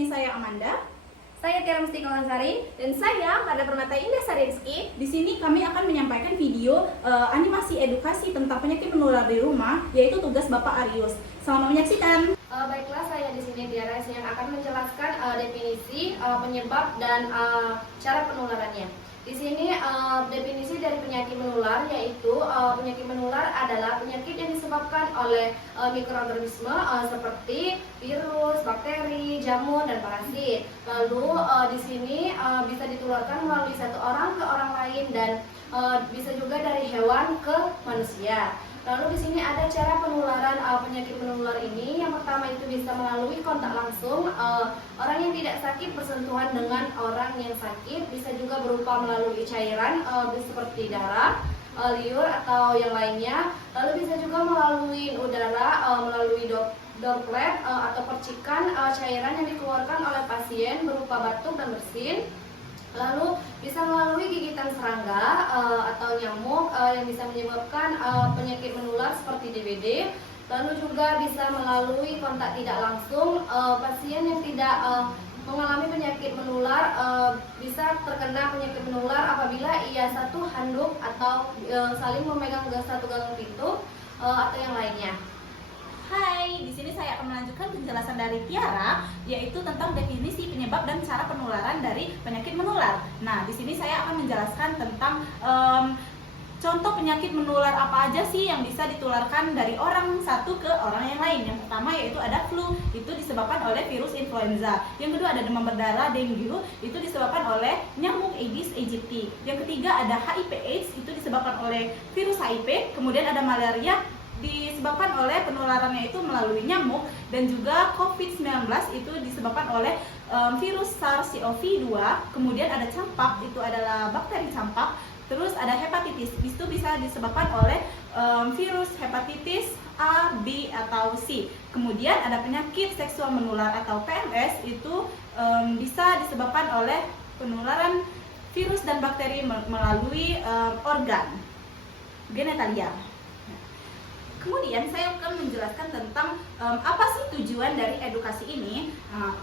sini saya Amanda. Saya Tiara Mustika Lansari. Dan saya Marda Permata Indah Sari Rizky. Di sini kami akan menyampaikan video animasi edukasi tentang penyakit menular di rumah, yaitu tugas Bapak Arius. Selamat menyaksikan. Baiklah, saya di sini Tiara yang akan menjelaskan definisi, penyebab dan cara penularannya. Di sini definisi dari penyakit menular yaitu penyakit menular adalah penyakit yang disebabkan oleh mikroorganisme seperti virus, bakteri, jamur dan parasit. Lalu di sini bisa ditularkan melalui satu orang ke orang lain dan bisa juga dari hewan ke manusia. Lalu di sini ada cara penularan penyakit menular ini. Yang pertama itu bisa melalui kontak langsung. Orang yang tidak sakit bersentuhan dengan orang yang sakit, bisa juga berupa melalui cairan seperti darah, liur atau yang lainnya. Lalu bisa juga melalui udara, melalui droplet atau percikan cairan yang dikeluarkan oleh pasien berupa batuk dan bersin. Lalu bisa melalui gigitan serangga atau nyamuk yang bisa menyebabkan penyakit menular seperti DBD. Lalu juga bisa melalui kontak tidak langsung. Pasien yang tidak mengalami penyakit menular bisa terkena penyakit menular apabila ia satu handuk atau saling memegang satu gagang pintu atau yang lainnya. Hai, di sini saya akan melanjutkan penjelasan dari Tiara, yaitu tentang definisi penyebab dan cara penularan dari penyakit menular. Nah, di sini saya akan menjelaskan tentang contoh penyakit menular apa aja sih yang bisa ditularkan dari orang satu ke orang yang lain. Yang pertama yaitu ada flu, itu disebabkan oleh virus influenza. Yang kedua ada demam berdarah, dengue, itu disebabkan oleh nyamuk Aedes aegypti. Yang ketiga ada HIV/AIDS, itu disebabkan oleh virus HIV. Kemudian ada malaria, disebabkan oleh penularannya itu melalui nyamuk, dan juga COVID-19 itu disebabkan oleh virus SARS-CoV-2. Kemudian ada campak, itu adalah bakteri campak. Terus ada hepatitis, itu bisa disebabkan oleh virus hepatitis A, B, atau C. Kemudian ada penyakit seksual menular atau PMS, itu bisa disebabkan oleh penularan virus dan bakteri melalui organ genitalia. Kemudian saya akan menjelaskan tentang apa sih tujuan dari edukasi ini.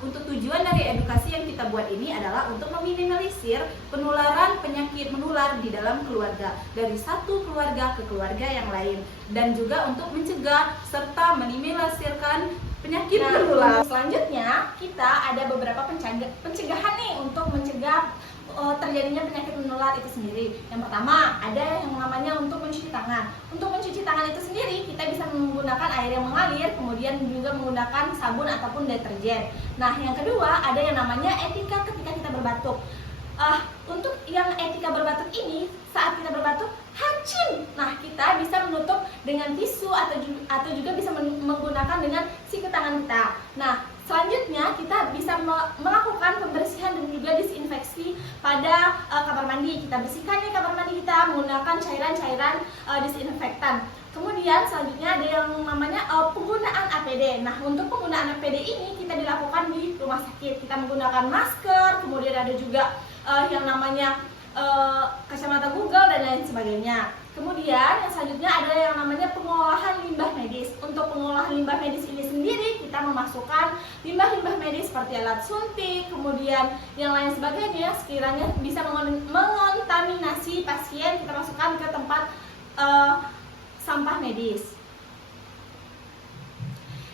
Untuk tujuan dari edukasi yang kita buat ini adalah untuk meminimalisir penularan penyakit menular di dalam keluarga, dari satu keluarga ke keluarga yang lain, dan juga untuk mencegah serta minimalisirkan penyakit menular. Selanjutnya kita ada beberapa pencegahan nih untuk mencegah terjadinya penyakit menular itu sendiri. Yang pertama ada yang namanya untuk mencuci tangan. Untuk mencuci tangan itu sendiri kita bisa menggunakan air yang mengalir, kemudian juga menggunakan sabun ataupun deterjen. Nah, yang kedua ada yang namanya etika ketika kita berbatuk. Untuk yang etika berbatuk ini, saat kita berbatuk hacim. Nah, kita bisa menutup dengan tisu atau juga bisa menggunakan dengan sikat tangan kita. Nah, selanjutnya kita bisa melakukan pembersihan dan juga disinfeksi pada kamar mandi. Kita bersihkan nih kamar mandi kita menggunakan cairan-cairan disinfektan. Kemudian selanjutnya ada yang namanya penggunaan APD. Nah, untuk penggunaan APD ini kita dilakukan di rumah sakit. Kita menggunakan masker, kemudian ada juga yang namanya kacamata Google dan lain sebagainya. Kemudian yang selanjutnya ada yang namanya pengolahan limbah medis. Untuk pengolahan limbah medis ini sendiri kita memasukkan limbah-limbah medis seperti alat suntik, kemudian yang lain sebagainya, sekiranya bisa mengontaminasi pasien, kita masukkan ke tempat sampah medis.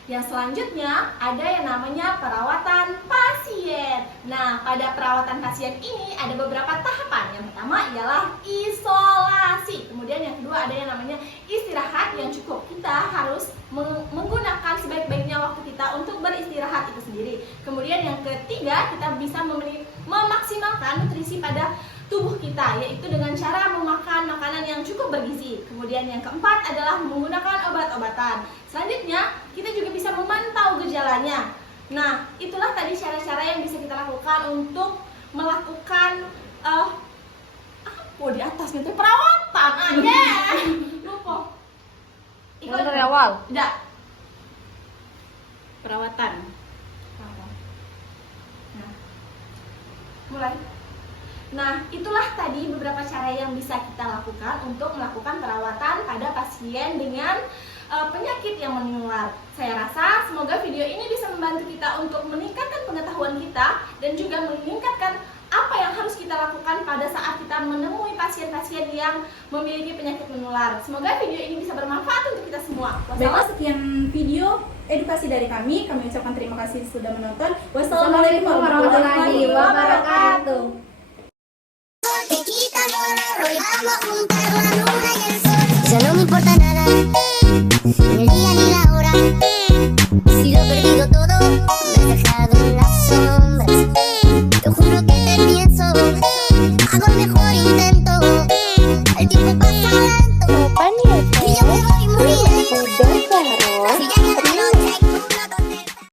Yang selanjutnya ada yang namanya perawatan pasien. Nah, pada perawatan pasien ini ada beberapa tahapan. Yang pertama ialah isolasi. Kemudian yang kedua ada yang namanya istirahat yang cukup. Kita harus menggunakan sebaik-baiknya waktu kita untuk beristirahat itu sendiri. Kemudian yang ketiga, kita bisa memaksimalkan nutrisi pada tubuh kita, yaitu dengan cara memakan makanan yang cukup bergizi. Kemudian yang keempat adalah menggunakan obat-obatan. Selanjutnya kita juga bisa memantau gejalanya. Nah, itulah tadi cara-cara yang bisa kita lakukan untuk melakukan di atas gitu perawatan aja. Lupa. Ikut dari awal. Tidak. Perawatan. Nah, mulai. Nah, itulah tadi beberapa cara yang bisa kita lakukan untuk melakukan perawatan pada pasien dengan penyakit yang menular. Saya rasa semoga video ini bisa membantu kita untuk meningkatkan pengetahuan pengetahuan kita dan juga meningkatkan apa yang harus kita lakukan pada saat kita menemui pasien-pasien yang memiliki penyakit menular. Semoga video ini bisa bermanfaat untuk kita semua. Baiklah, sekian video edukasi dari kami. Kami ucapkan terima kasih sudah menonton. Wassalamualaikum warahmatullahi wabarakatuh. Ya no me importa nada, ni el día ni la